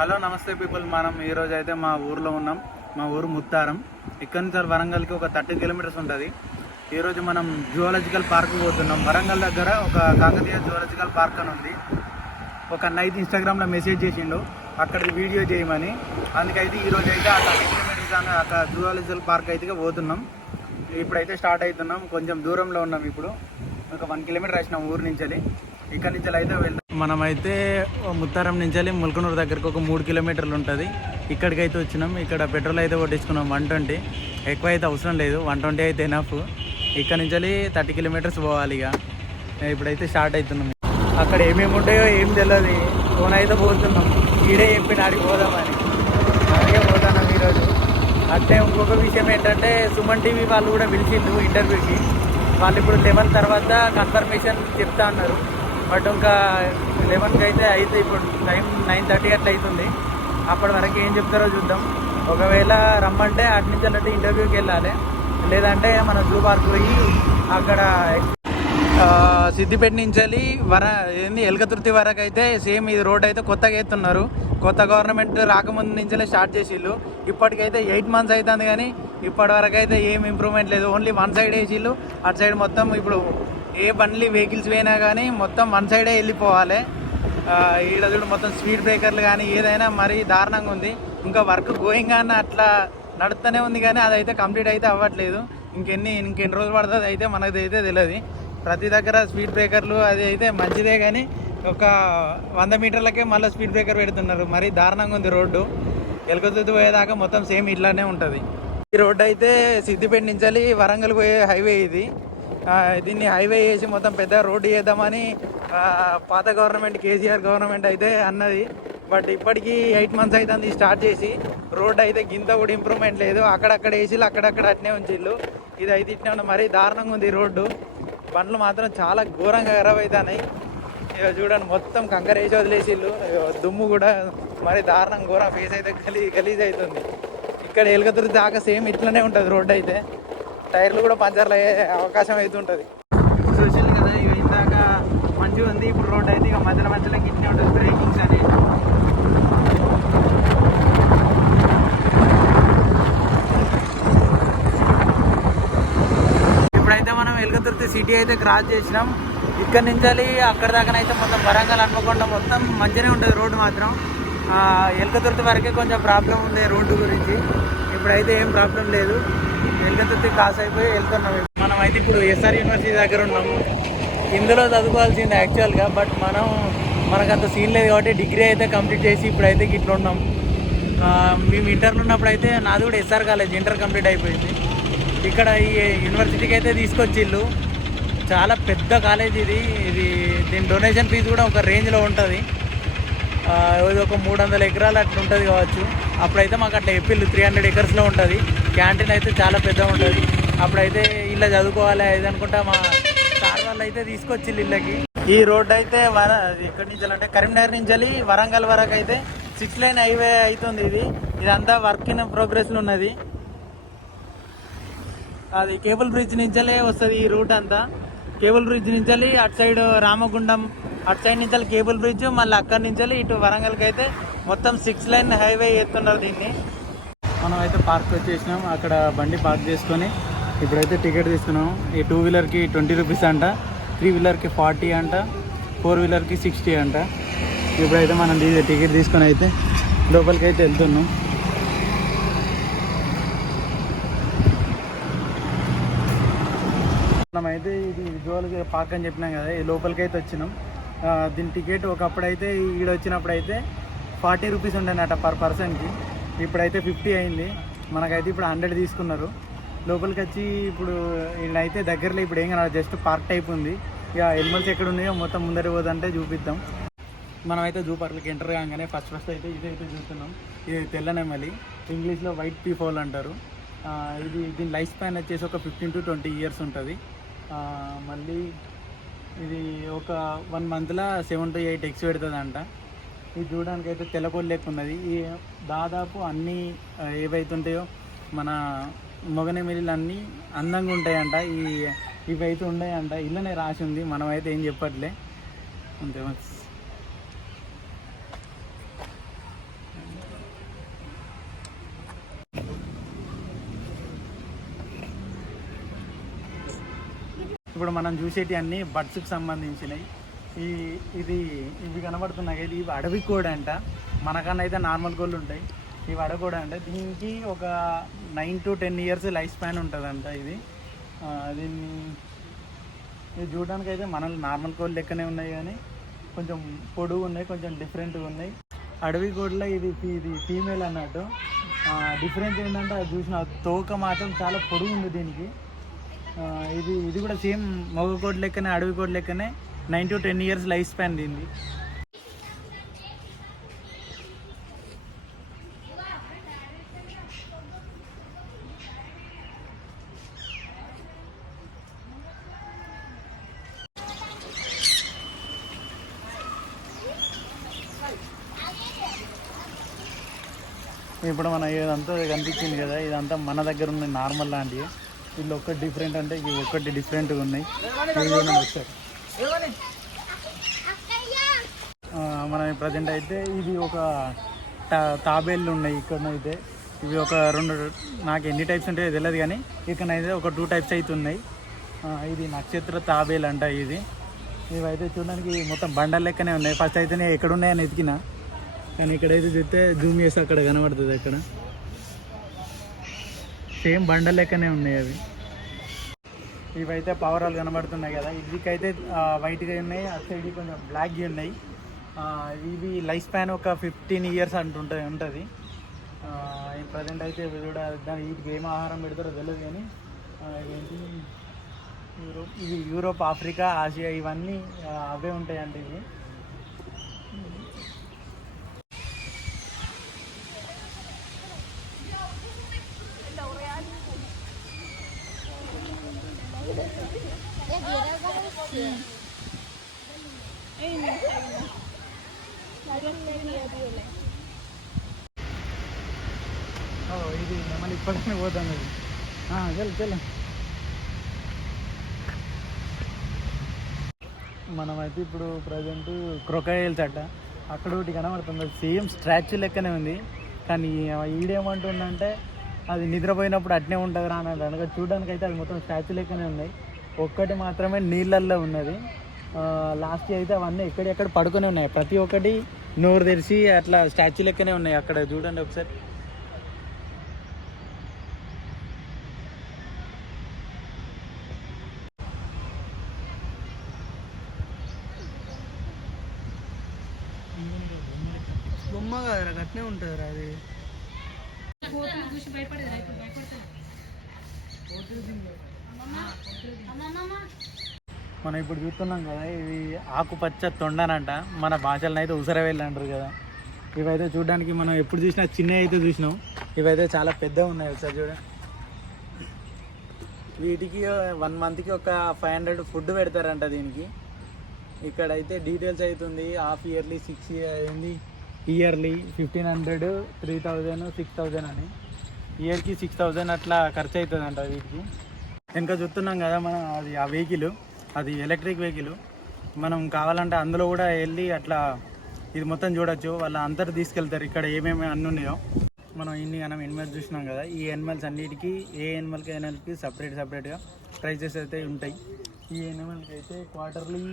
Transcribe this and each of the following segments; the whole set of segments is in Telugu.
హలో నమస్తే పీపుల్. మనం ఈరోజు అయితే మా ఊర్లో ఉన్నాం. మా ఊరు ముత్తారం. ఇక్కడ నుంచి వరంగల్కి ఒక 30 కిలోమీటర్స్ ఉంటుంది. ఈరోజు మనం జువాలజికల్ పార్క్ పోతున్నాం. వరంగల్ దగ్గర ఒక కాకతీయ జువాలజికల్ పార్క్ అని ఉంది. ఒక అన్న అయితే ఇన్స్టాగ్రామ్లో మెసేజ్ చేసిండు అక్కడికి వీడియో చేయమని. అందుకైతే ఈరోజు అయితే ఆ 30 కిలోమీటర్స్ అక్కడ జువాలజికల్ పార్క్ అయితే పోతున్నాం. ఇప్పుడైతే స్టార్ట్ అవుతున్నాం. కొంచెం దూరంలో ఉన్నాం. ఇప్పుడు ఒక 1 కిలోమీటర్ వచ్చినాం ఊరు నుంచి. ఇక్కడ నుంచి అయితే వెళ్తాం. మనమైతే ముత్తారం నుంచి ముల్కనూరు దగ్గరకు ఒక 3 కిలోమీటర్లు ఉంటుంది. ఇక్కడికైతే వచ్చినాం. ఇక్కడ పెట్రోల్ అయితే కొట్టించుకున్నాం 120. ఎక్కువ అయితే అవసరం లేదు, 120 అయితే ఎనఫ్. ఇక్కడ నుంచి 30 కిలోమీటర్స్ పోవాలి. ఇప్పుడైతే స్టార్ట్ అవుతున్నాం. అక్కడ ఏమేమి ఉంటాయో ఏం తెలియదు. ఫోన్ అయితే పోతున్నాం. ఈడే చెప్పిన ఆడికి పోదామని, అలాగే పోతున్నాం ఈరోజు. అంటే ఇంకొక విషయం ఏంటంటే సుమన్ టీవీ వాళ్ళు కూడా పిలిచిండు ఇంటర్వ్యూకి. వాళ్ళు ఇప్పుడు 11 తర్వాత కన్ఫర్మేషన్ చెప్తా అన్నారు. బట్ ఇంకా 11కి అయితే ఇప్పుడు టైం 9:30 అట్లా అవుతుంది. అప్పటి వరకు ఏం చెప్తారో చూద్దాం. ఒకవేళ రమ్మంటే అటు నుంచి అన్నట్టు ఇంటర్వ్యూకి వెళ్ళాలి, లేదంటే మన జూ పార్క్ పోయి అక్కడ సిద్దిపేట నుంచి ఎలకతుర్తి వరకు అయితే సేమ్ ఇది రోడ్ అయితే కొత్తగా ఎత్తున్నారు. కొత్త గవర్నమెంట్ రాకముందు నుంచే స్టార్ట్ చేసిళ్ళు. ఇప్పటికైతే 8 months అవుతుంది, కానీ ఇప్పటి వరకు అయితే ఏం ఇంప్రూవ్మెంట్ లేదు. ఓన్లీ వన్ సైడ్ వేసిళ్ళు. అటు సైడ్ మొత్తం ఇప్పుడు ఏ బండ్లు వెహికల్స్ పోయినా కానీ మొత్తం వన్ సైడే వెళ్ళిపోవాలి. ఈడ చూడు మొత్తం స్పీడ్ బ్రేకర్లు కానీ ఏదైనా మరీ దారుణంగా ఉంది. ఇంకా వర్క్ గోయింగ్ అని అట్లా నడుస్తూనే ఉంది, కానీ అదైతే కంప్లీట్ అయితే అవ్వట్లేదు. ఇంకెన్ని రోజులు పడుతుంది అయితే మనకు అయితే తెలియదు. ప్రతి దగ్గర స్పీడ్ బ్రేకర్లు అది అయితే మంచిదే, కానీ ఒక 100 మీటర్లకే మళ్ళీ స్పీడ్ బ్రేకర్ పెడుతున్నారు. మరీ దారుణంగా ఉంది రోడ్డు. ఎలకతుర్తి పోయేదాకా మొత్తం సేమ్ ఇట్లానే ఉంటుంది. ఈ రోడ్డు అయితే సిద్దిపేట నుంచి వరంగల్ పోయే హైవే ఇది. దీన్ని హైవే చేసి మొత్తం పెద్ద రోడ్డు చేద్దామని పాత గవర్నమెంట్ కేసీఆర్ గవర్నమెంట్ అయితే అన్నది. బట్ ఇప్పటికీ 8 months అవుతుంది స్టార్ట్ చేసి. రోడ్డు అయితే గింత కూడా ఇంప్రూవ్మెంట్ లేదు. అక్కడక్కడ వేసిళ్ళు, అక్కడక్కడ అట్నే ఉంచిళ్ళు. ఇది అయితే ఇట్నే ఉన్న మరీ దారుణంగా ఉంది రోడ్డు. బండ్లు మాత్రం చాలా ఘోరంగా ఖరాబ్ అవుతున్నాయి. ఇక చూడండి మొత్తం కంకర వేసి వదిలేసిళ్ళు. దుమ్ము కూడా మరీ దారుణంగా ఘోరం. ఫేస్ అయితే గలీజ్ అవుతుంది. ఇక్కడ ఎలకతుర్తి దాకా సేమ్ ఇట్లనే ఉంటుంది రోడ్డు అయితే. టైర్లు కూడా పంచర్లు అయ్యే అవకాశం అయితే ఉంటుంది. చూసింది కదా, ఇక ఇందాక మంచిగా ఉంది. ఇప్పుడు రోడ్డు అయితే ఇక మధ్యలో గిట్నే ఉంటుంది. బ్రేకింగ్స్ అని ఇప్పుడైతే మనం ఎలకతుర్తి సిటీ అయితే క్రాస్ చేసినాం. ఇక్కడ నుంచి అక్కడ దాకానైతే మొత్తం వరంగల్ హన్మకొండ మొత్తం మంచిగానే ఉంటుంది రోడ్డు మాత్రం. ఎలకతుర్తి వరకే కొంచెం ప్రాబ్లం ఉంది రోడ్డు గురించి. ఇప్పుడైతే ఏం ప్రాబ్లం లేదు. ఎలకతుర్తి క్రాస్ అయిపోయి వెళ్తున్నాం. మనం అయితే ఇప్పుడు ఎస్ఆర్ యూనివర్సిటీ దగ్గర ఉన్నాము. ఇందులో చదువుకోవాల్సింది యాక్చువల్గా, బట్ మనకు అంత సీన్ లేదు కాబట్టి డిగ్రీ అయితే కంప్లీట్ చేసి ఇప్పుడైతే ఇట్లా ఉన్నాం. మేము ఇంటర్లో ఉన్నప్పుడు అయితే నాది కూడా ఎస్ఆర్ కాలేజ్ ఇంటర్ కంప్లీట్ అయిపోయింది. ఇక్కడ ఈ యూనివర్సిటీకి అయితే తీసుకొచ్చిళ్ళు. చాలా పెద్ద కాలేజ్ ఇది. దీని డొనేషన్ ఫీజు కూడా ఒక రేంజ్లో ఉంటుంది. ఇది ఒక 300 ఎకరాలు అట్లా ఉంటుంది కావచ్చు. అప్పుడైతే మాకు అట్లా చెప్పిళ్ళు 300 acresలో ఉంటుంది. క్యాంటీన్ అయితే చాలా పెద్దగా ఉంటుంది. అప్పుడైతే ఇలా చదువుకోవాలి ఇది అనుకుంటా మా సార్ వాళ్ళు అయితే తీసుకొచ్చిళ్ళు ఇళ్ళకి. ఈ రోడ్డు అయితే ఎక్కడి నుంచి అంటే కరీంనగర్ నుంచి వరంగల్ వరకు అయితే 6 lane హైవే అవుతుంది. ఇదంతా వర్క్ ఇన్ ప్రోగ్రెస్లో ఉన్నది. అది కేబుల్ బ్రిడ్జ్ నుంచే వస్తుంది ఈ రూట్ అంతా. కేబుల్ బ్రిడ్జ్ నుంచి అటు సైడ్ రామగుండం, అటు సైడ్ నుంచి కేబుల్ బ్రిడ్జ్, మళ్ళీ అక్కడి నుంచి ఇటు వరంగల్కి అయితే మొత్తం 6 lane హైవే చేస్తున్నారు దీన్ని. మనం అయితే పార్క్ వచ్చేసినాం. అక్కడ బండి పార్క్ చేసుకొని ఇప్పుడైతే టికెట్ తీసుకున్నాం. ఈ 2 వీలర్కి 20 రూపీస్ అంట, 3 వీలర్కి 40 అంట, 4 వీలర్కి 60 అంట. ఇప్పుడైతే మనం టికెట్ తీసుకొని అయితే లోపలికి అయితే వెళ్తున్నాం. మనమైతే ఇది జువాలజీ పార్క్ అని చెప్పినాం కదా, ఈ లోపలికి అయితే వచ్చినాం. దీని టికెట్ ఒకప్పుడైతే వచ్చినప్పుడు అయితే 40 రూపీస్ ఉండేనట పర్ పర్సన్కి. ఇప్పుడైతే 50 అయింది. మనకైతే ఇప్పుడు 100 తీసుకున్నారు. లోపలికి వచ్చి ఇప్పుడు ఈయనైతే దగ్గరలో ఇప్పుడు ఏం కాదు, జస్ట్ పార్క్ టైప్ ఉంది. ఇక ఎనిమల్స్ ఎక్కడ ఉన్నాయో మొత్తం ముందర పోదంటే చూపిద్దాం. మనమైతే జూ పార్క్కి ఎంటర్ కాగానే ఫస్ట్ అయితే ఇదైతే చూస్తున్నాం. ఇది తెల్ల నెమలి, ఇంగ్లీష్లో వైట్ పీఫౌల్ అంటారు. దీని లైఫ్ స్పాన్ వచ్చేసి ఒక 15 to 20 years ఉంటుంది. మళ్ళీ ఇది ఒక 1 monthలో 7 to 8 eggs పెడుతుందంట. ఇది చూడడానికి అయితే తెల్లకోళ్ళు లెక్క ఉన్నది. ఈ దాదాపు అన్నీ ఏవైతే ఉంటాయో మన మొగనెమిలీలు అన్నీ అందంగా ఉంటాయంట. ఇవైతే ఉన్నాయంట. ఇళ్ళనే రాసి ఉంది, మనమైతే ఏం చెప్పట్లే అంతే. ఇప్పుడు మనం చూసేటి అన్నీ బర్డ్స్కి సంబంధించినవి. ఇవి కనబడుతున్నాయి కదా, ఇవి అడవి కోడి అంట. మనకన్నా అయితే నార్మల్ కోళ్ళు ఉంటాయి, ఇవి అడవి కోడి అంట. దీనికి ఒక 9 to 10 years లైఫ్ స్పాన్ ఉంటుందంట. దీన్ని చూడడానికి అయితే మన నార్మల్ కోళ్ళు లెక్కనే ఉన్నాయి, కానీ కొంచెం పొడుగు ఉన్నాయి, కొంచెం డిఫరెంట్గా ఉన్నాయి. అడవి కోడిలో ఇది ఫీమేల్ అన్నట్టు. డిఫరెన్స్ ఏంటంటే అది చూసిన తోక మాత్రం చాలా పొడుగు ఉంది దీనికి. ఇది కూడా సేమ్ మగ కోడి లెక్కనే, అడవి కోడి లెక్కనే 9 to 10 years లైఫ్ స్పాన్ దీన్ని. ఇప్పుడు మన ఇదంతా కనిపించింది కదా, ఇదంతా మన దగ్గర ఉన్న నార్మల్ లాంటివి. వీళ్ళు ఒక్కటి డిఫరెంట్ అంటే ఇవి ఒక్కటి డిఫరెంట్గా ఉన్నాయి. వచ్చారు మన ప్రజెంట్ అయితే ఇది ఒక తాబేళ్ళు ఉన్నాయి ఇక్కడనైతే. ఇవి ఒక 2, నాకు ఎన్ని టైప్స్ ఉంటాయో తెలియదు, కానీ ఇక్కడనైతే ఒక 2 types అయితే ఉన్నాయి. ఇది నక్షత్ర తాబేలు అంట. ఇవైతే చూడడానికి మొత్తం బండల లెక్కనే ఉన్నాయి. ఫస్ట్ అయితే నేను ఎక్కడ ఉన్నాయని ఎతికినా, కానీ ఇక్కడైతే చూస్తే జూమ్ చేసి అక్కడ కనబడుతుంది. అక్కడ సేమ్ బండల లెక్కనే ఉన్నాయి అవి. ఇవైతే పావురాలు కనబడుతున్నాయి కదా, ఇదికైతే వైట్గా ఉన్నాయి, అటు సైడ్ కొంచెం బ్లాక్గా ఉన్నాయి. ఇవి లైఫ్ స్పాన్ ఒక 15 years ఉంటుంది. ప్రజెంట్ అయితే కూడా వీటికి ఏం ఆహారం పెడతారో తెలియదు, కానీ ఇవేంటి ఇవి యూరోప్, ఆఫ్రికా, ఆసియా ఇవన్నీ అవే ఉంటాయండి ఇవి. ఇది మళ్ళీ ఇప్పటికీ పోతుంది. చల్ మనమైతే ఇప్పుడు ప్రజెంట్ క్రొకైల్స్ అట్ట అక్కడ ఒకటి కనబడుతుంది. సేమ్ స్ట్రాచ్యూ లెక్కనే ఉంది, కానీ ఈడేమంటుందంటే అది నిద్రపోయినప్పుడు అట్నే ఉంటుంది రా అని అనగా. చూడడానికి అయితే అది మొత్తం స్టాచ్యూ లెక్కనే ఉన్నాయి. ఒక్కటి మాత్రమే నీళ్ళల్లో ఉన్నది. లాస్ట్ అయితే అవన్నీ ఎక్కడెక్కడ పడుకొని ఉన్నాయి. ప్రతి ఒక్కటి నోరు తెరిచి అట్లా స్టాచ్యూ లెక్కనే ఉన్నాయి. అక్కడ చూడండి ఒకసారి. బొమ్మ కాదురా, గట్నే ఉంటుంది రా అది. మనం ఇప్పుడు చూస్తున్నాం కదా, ఇవి ఆకుపచ్చ తొండనంట. మన భాషలను అయితే ఉసరవేళ్ళు అంటారు కదా. ఇవైతే చూడడానికి మనం ఎప్పుడు చూసినా చిన్నవి అయితే చూసినాం, ఇవైతే చాలా పెద్దగా ఉన్నాయి. ఒకసారి చూడండి. వీటికి 1 monthకి ఒక 500 ఫుడ్ పెడతారంట దీనికి. ఇక్కడైతే డీటెయిల్స్ అవుతుంది. హాఫ్ ఇయర్లీ 6 అయింది, ఇయర్లీ 1500, 3000, 6000 అని. ఇయర్కి 6000 అట్లా ఖర్చు అవుతుందంట వీటికి. ఇంకా చూస్తున్నాం కదా మనం, అది ఆ వెహికల్, అది ఎలక్ట్రిక్ వెహికల్. మనం కావాలంటే అందులో కూడా వెళ్ళి అట్లా ఇది మొత్తం చూడొచ్చు. వాళ్ళు అందరు తీసుకెళ్తారు ఇక్కడ ఏమేమి అన్నీ ఉన్నాయో. మనం ఎనిమల్స్ చూసినాం కదా, ఈ ఎనిమల్స్ అన్నిటికీ ఏ ఎనిమల్కి సపరేట్గా ప్రైజెస్ అయితే ఉంటాయి. ఈ ఎనిమల్కి అయితే క్వార్టర్లీ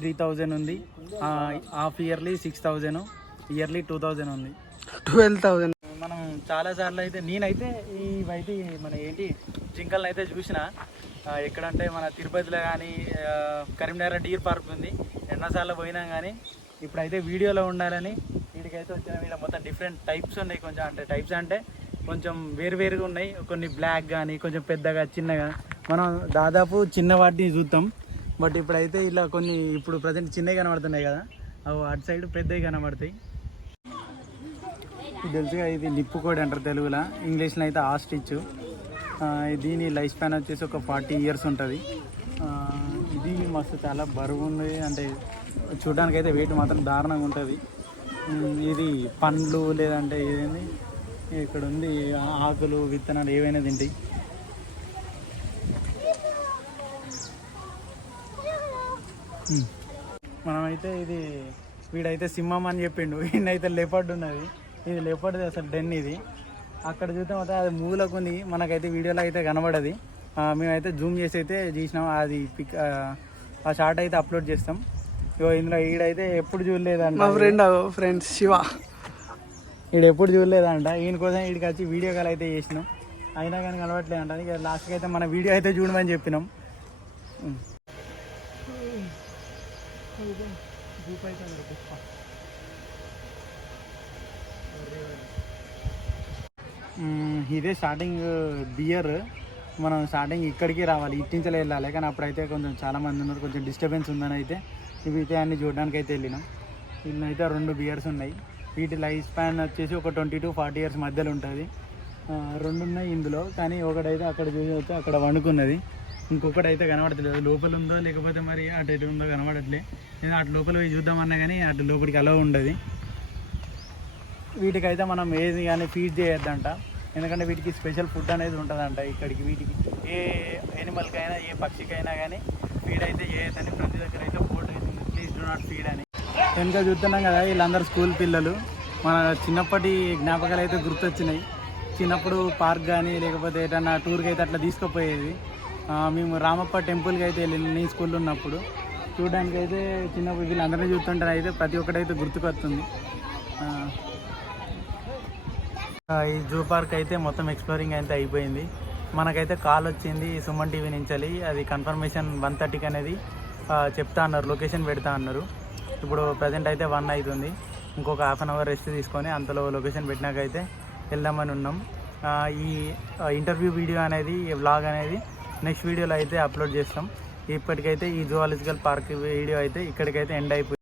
3000 ఉంది, హాఫ్ ఇయర్లీ 6000, ఇయర్లీ 2000 ఉంది, 12,000. మనం చాలాసార్లు అయితే నేనైతే ఇవైతే మన జింకలను అయితే చూసిన. ఎక్కడంటే మన తిరుపతిలో కానీ, కరీంనగర్ డీర్ పార్క్ ఉంది. ఎన్నోసార్లు పోయినాం, కానీ ఇప్పుడైతే వీడియోలో ఉండాలని వీడికైతే వచ్చిన. వీళ్ళ మొత్తం డిఫరెంట్ టైప్స్ ఉన్నాయి. టైప్స్ అంటే కొంచెం వేరువేరుగా ఉన్నాయి. కొన్ని బ్లాక్ కానీ, కొంచెం పెద్దగా, చిన్నగా. మనం దాదాపు చిన్న వాటిని చూద్దాం, బట్ ఇప్పుడైతే ఇలా కొన్ని ఇప్పుడు ప్రజెంట్ చిన్నవి కనబడుతున్నాయి కదా, అవి అటు సైడ్ పెద్దవి కనబడతాయి. ఇది తెలుసుగా, ఇది నిప్పుకోడి అంటారు తెలుగులో, ఇంగ్లీష్లో అయితే ఆస్ట్రిచ్. దీని లైఫ్ స్పాన్ వచ్చేసి ఒక 40 years ఉంటుంది. ఇది మస్తు చాలా బరువు ఉంది, అంటే చూడడానికి అయితే వెయిట్ మాత్రం దారుణంగా ఉంటుంది. ఇది పండ్లు లేదంటే ఏదైంది ఇక్కడ ఉంది, ఆకులు, విత్తనాలు ఏవైనా తింటాయి. మనమైతే వీడైతే సింహం అని చెప్పిండు, వీడైతే లెపర్డ్ ఉన్నది. ఇది లెపర్డ్ అసలు డెన్. ఇది అక్కడ చూస్తే మొత్తం అది మూలకు ఉంది, మనకైతే వీడియోలో అయితే కనబడది. మేమైతే జూమ్ చేసి అయితే తీసినాం. అది పిక్ ఆ షార్ట్ అయితే అప్లోడ్ చేస్తాం. ఇగో ఇందులో ఈడైతే ఎప్పుడు చూడలేదంట, మా ఫ్రెండ్స్ శివ, ఈడు ఎప్పుడు చూడలేదంట. ఈయన కోసం ఈడికి వచ్చి వీడియో కాల్ అయితే చేసినాం, అయినా కానీ కలవట్లేదంట. ఇక లాస్ట్కి అయితే మన వీడియో అయితే చూడమని చెప్పినాం. ఇదే స్టార్టింగ్ బియర్. మనం స్టార్టింగ్ ఇక్కడికి రావాలి, ఇట్టించలే వెళ్ళాలి. కానీ అప్పుడైతే కొంచెం చాలామంది ఉన్నారు, కొంచెం డిస్టర్బెన్స్ ఉందని అయితే ఇవి అయితే అన్ని చూడడానికి అయితే వెళ్ళినాం. ఇన్నైతే 2 బియర్స్ ఉన్నాయి. వీటి లైఫ్ స్పాన్ వచ్చేసి ఒక 20 to 40 years మధ్యలో ఉంటుంది. 2 ఉన్నాయి ఇందులో, కానీ ఒకటైతే అక్కడ చూసి వచ్చి అక్కడ వండుకున్నది, ఇంకొకటి అయితే కనబడట్లేదు. లోపల ఉందో లేకపోతే మరి అటు ఎటు ఉందో కనబడట్లే. నేను అటు లోపల పోయి చూద్దామన్నా కానీ అటు లోపలికి అలా ఉండదు. వీటికైతే మనం ఏది కానీ ఫీడ్ చేయొద్దంట, ఎందుకంటే వీటికి స్పెషల్ ఫుడ్ అనేది ఉంటుందంట. ఇక్కడికి వీటికి ఏ యానిమల్కైనా ఏ పక్షికైనా కానీ ఫీడ్ అయితే చేయొద్దని ప్రతి దగ్గర అయితే బోర్డు అయితే ప్లీజ్ డూ నాట్ ఫీడ్ అని. వెనుక చూస్తున్నాం కదా, వీళ్ళందరూ స్కూల్ పిల్లలు. మన చిన్నప్పటి జ్ఞాపకాలు అయితే గుర్తొచ్చినాయి. చిన్నప్పుడు పార్క్ కానీ లేకపోతే ఏదైనా టూర్కి అయితే అట్లా తీసుకుపోయేది. మేము రామప్ప టెంపుల్కి అయితే వెళ్ళింది నేను స్కూల్లో ఉన్నప్పుడు. చూడడానికి అయితే చిన్నప్పుడు వీళ్ళందరినీ చూస్తుంటే అయితే ప్రతి ఒక్కటైతే గుర్తుకొస్తుంది. ఈ జూ పార్క్ అయితే మొత్తం ఎక్స్ప్లోరింగ్ అయితే అయిపోయింది. మనకైతే కాల్ వచ్చింది సుమన్ టీవీ నుంచి, అది కన్ఫర్మేషన్ 1:30కి అనేది చెప్తా అన్నారు, లొకేషన్ పెడతా అన్నారు. ఇప్పుడు ప్రజెంట్ అయితే 1 అవుతుంది. ఇంకొక ½ an hour రెస్ట్ తీసుకొని అంతలో లొకేషన్ పెట్టినాకైతే వెళ్దామని ఉన్నాం. ఈ ఇంటర్వ్యూ వీడియో అనేది, వ్లాగ్ అనేది నెక్స్ట్ వీడియోలో అయితే అప్లోడ్ చేస్తాం. ఇప్పటికైతే ఈ జూలాజికల్ పార్క్ వీడియో అయితే ఇక్కడికైతే ఎండ్ అయిపోయింది.